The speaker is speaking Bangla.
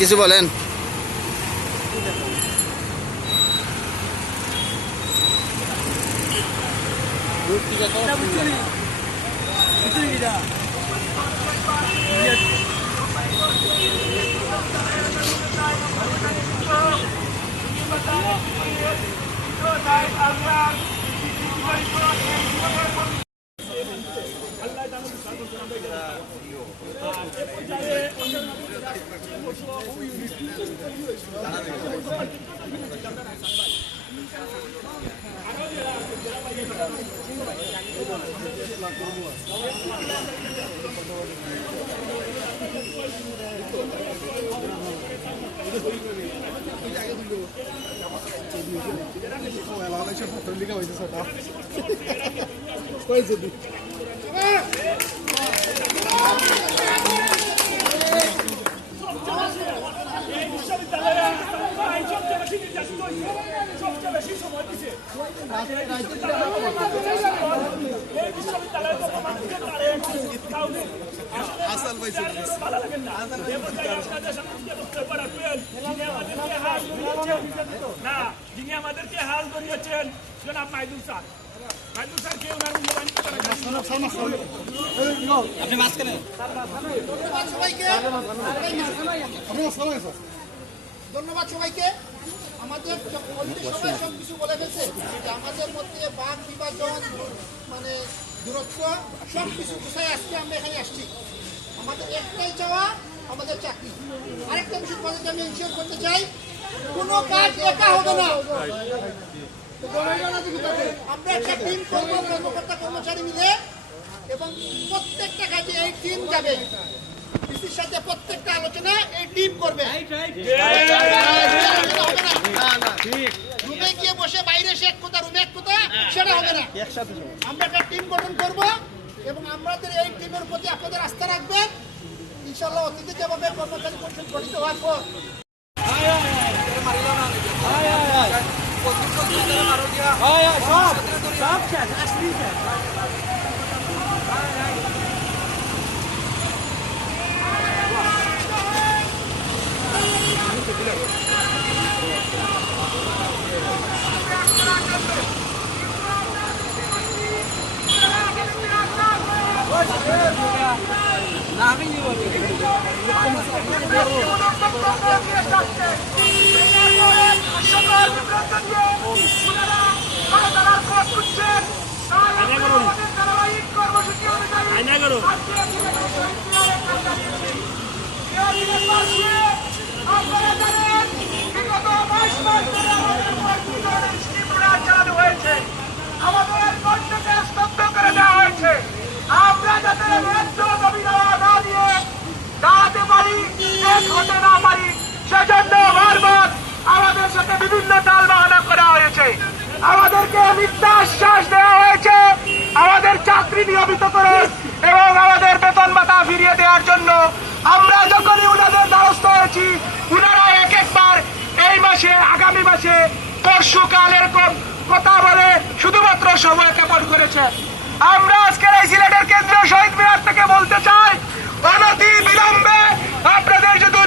কিছু বলেন। যিনি আমাদেরকে হাল ধরিয়েছেন জনাব মাইদুল স্যার কেউ না আপনি মাঝখানে ধন্যবাদ সবাইকে। আমাদের সবাই সবকিছু বলে গেছে আমাদের মধ্যে বাক বিভাজন মানে দূরত্ব সবকিছু কোথায় আজকে আমরা এখানে আসছি। আমাদের একটাই চাওয়া আমাদের চাকরি। আরেকটা বিষয় আমি ইনশিওর করতে চাই, কোনো কাজ একা হবে না। আমরা একটা টিম করবো কর্মকর্তা কর্মচারী মিলে এবং প্রত্যেকটা কাজে এই টিম যাবে। পিসির সাথে প্রত্যেকটা আলোচনা এই টিম করবে। রুমে গিয়ে বসে বাইরে সে এক কথা রুমে এক কথা সেটা হবে না। আমরা একটা টিম গঠন করব এবং আমাদের এই টিমের প্রতি আপনাদের আস্থা রাখবেন। ইনশাআল্লাহ অতীতে যেভাবে কর্মচারী পরিষদ গঠিত হওয়ার পর আমাদের কণ্ঠকে স্তব্ধ করে দেওয়া হয়েছে। আমরা যাতে না দিয়ে দাঁড়াতে পারি, এক হতে না পারি, সেজন্য বারবার আমাদের সাথে বিভিন্ন টাল বাহানা করা হয়েছে। আমাদেরকে মিথ্যা আশ্বাস দেওয়া হয়েছে আমাদের চাকরি নিয়মিত করে এবং আমাদের বেতন ভাতা ফিরিয়ে দেওয়ার জন্য। আমরা যখনই উনাদের দ্বারস্থ হয়েছি, উনারা এক একবার এই মাসে, আগামী মাসে, পরশুকাল এরকম কথা বলে শুধুমাত্র সময় ক্ষেপণ করেছে। আমরা আজকের এই সিলেটের কেন্দ্রীয় শহীদ মিনার থেকে বলতে চাই, অনতি বিলম্বে আপনাদের যদি